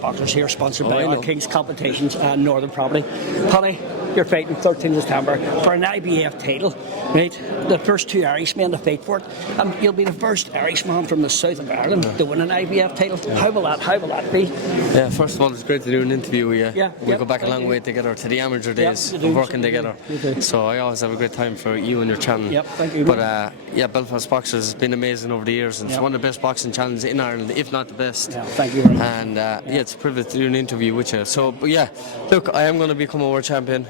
Boxers here, sponsored by our King's Competitions and Northern Property. Paddy, you're fighting 13th September for an IBF title, right? The first two Irishmen to fight for it. You'll be the first Irishman from the south of Ireland to win an IBF title. How will that be? Yeah, first of all, it's great to do an interview with you. We go back a long way together to the amateur days of working together. So I always have a great time for you and your channel. Thank you. But Belfast Boxers has been amazing over the years, and it's one of the best boxing channels in Ireland, if not the best. Thank you very much. And it's a privilege to do an interview with you. So, but yeah, look, I am going to become a world champion.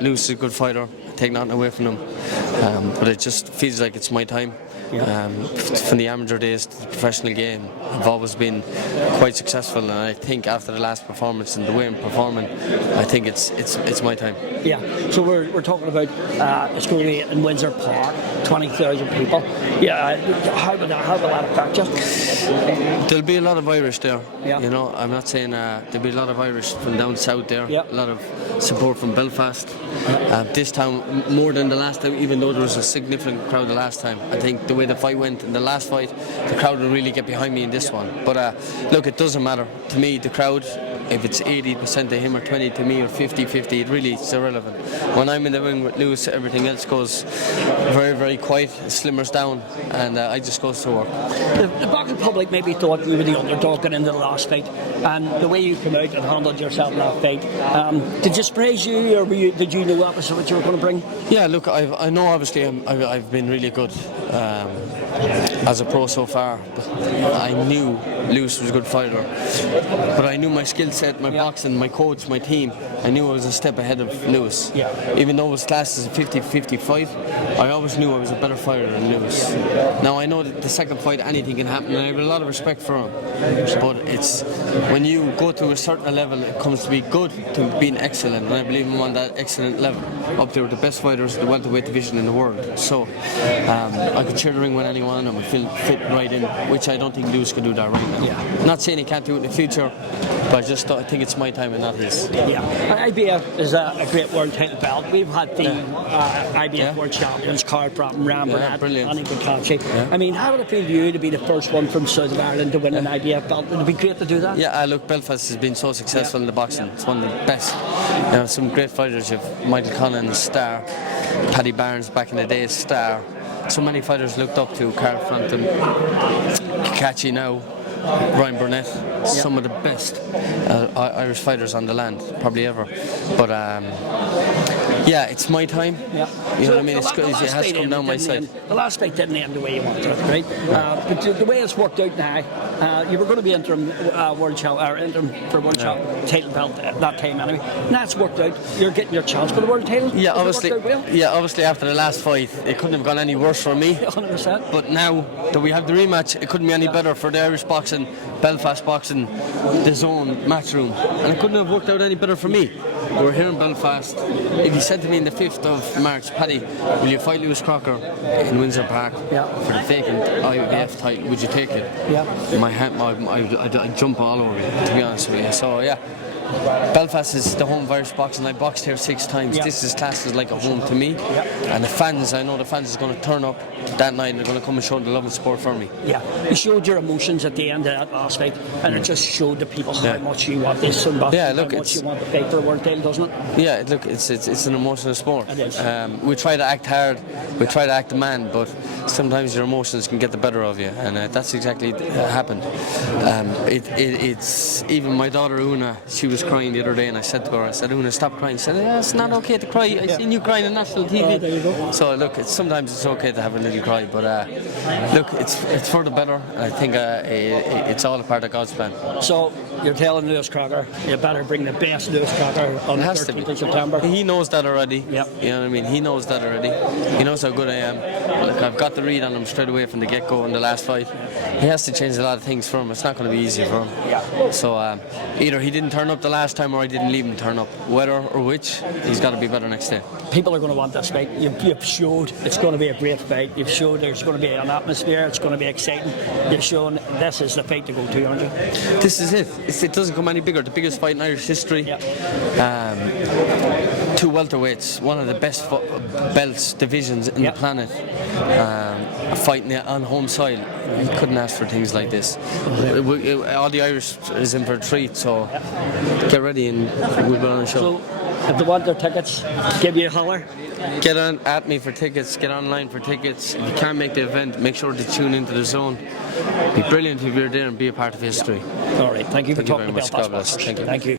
Lewis is a good fighter. Take nothing away from him. But it just feels like it's my time. From the amateur days to the professional game, I've always been quite successful, and I think after the last performance and the way I'm performing, I think it's my time. Yeah. So we're talking about it's going to be in Windsor Park, 20,000 people. Yeah. How will that affect you? There'll be a lot of Irish there. Yeah. You know, I'm not saying there'll be a lot of Irish from down south there. Yeah. A lot of support from Belfast. This time more than the last time, even though there was a significant crowd the last time. I think the way the fight went in the last fight, the crowd will really get behind me in this one. But look, it doesn't matter to me. The crowd, if it's 80% to him or 20 to me or 50-50, it really is irrelevant. When I'm in the ring with Lewis, everything else goes very, very quiet, it slimmers down, and I just go to work. The boxing public maybe thought you were the underdog going into the last fight, and the way you came out and handled yourself in that fight, did you surprise you, or did you know opposite what you were going to bring? Yeah, look, I know obviously I've been really good as a pro so far, but I knew Lewis was a good fighter, but I knew my skill set, my boxing, my coach, my team, I knew I was a step ahead of Lewis. Even though it was classed as a 50-55, I always knew I was a better fighter than Lewis. Now I know that the second fight anything can happen, and I have a lot of respect for him, but it's when you go to a certain level, it comes to be good to being excellent, and I believe I'm on that excellent level, up there with the best fighters in the welterweight division in the world. So I could share the ring with anyone and would fit right in, which I don't think Lewis could do that right now. Not saying he can't do it in the future, but I think it's my time and not his. IBF is a great world title belt. We've had the IBF world champions, Carl Broughton, Rambert, Annie Bukowski. I mean, how would it feel to you to be the first one from South of Ireland to win an IBF belt? Would it be great to do that? Yeah, look, Belfast has been so successful in the boxing. It's one of the best. You know, some great fighters. You have Michael Collins, star. Paddy Barnes back in the day, star. So many fighters looked up to. Carl Frampton, Kakachi now, Ryan Burnett, some of the best Irish fighters on the land, probably ever. But it's my time. You know what I mean? It has to come down my side. The last fight didn't end the way you wanted it, right? But the way it's worked out now, you were going to be interim world title belt at that time anyway. Now it's worked out. You're getting your chance for the world title. Yeah, obviously after the last fight, it couldn't have gone any worse for me. 100%. But now that we have the rematch, it couldn't be any better for the Irish boxing, Belfast boxing, the zone matchroom, and it couldn't have worked out any better for me. We're here in Belfast. If you said to me on the 5th of March, Paddy, will you fight Lewis Crocker in Windsor Park for the vacant IBF title, would you take it? I'd jump all over you, to be honest with you. So Belfast is the home of Irish boxing. I boxed here 6 times. This is classed as like a home to me. And I know the fans is going to turn up that night and they're going to come and show the love and support for me. You showed your emotions at the end of that last fight, and it just showed the people how much you want this and how much you want to fight for a world title, doesn't it? Yeah, look, it's an emotional sport. It is. We try to act hard, we try to act the man, but sometimes your emotions can get the better of you, and that's exactly happened. It's even my daughter Una, she was crying the other day, and I said to her, Una, stop crying. She said, it's not okay to cry. I seen you crying on national TV. There you go. So look, sometimes it's okay to have a little cry, but look, it's for the better. I think it's all a part of God's plan. So you're telling Lewis Crocker you better bring the best Lewis Crocker on the 13th of September. He knows that already. You know what I mean? He knows that already. He knows how good I am. Look, I've got the read on him straight away from the get-go in the last fight. He has to change a lot of things for him. It's not going to be easy for him. So either he didn't turn up the last time or I didn't leave him turn up. Whether or which, he's got to be better next day. People are going to want this fight. You've showed it's going to be a great fight. You've showed there's going to be an atmosphere. It's going to be exciting. You've shown this is the fight to go to, aren't you? This is it. It doesn't come any bigger. The biggest fight in Irish history. two welterweights, one of the best belts divisions in the planet, fighting on home soil. You couldn't ask for things like this. All the Irish is in for a treat, so get ready and we'll be on the show. So, if they want their tickets, give you a holler. Get on at me for tickets, get online for tickets. If you can't make the event, make sure to tune into the zone. It'd be brilliant if you're there and be a part of history. All right, thank you for Thank you talking very much. about God bless. Belfast. Thank you. Thank you.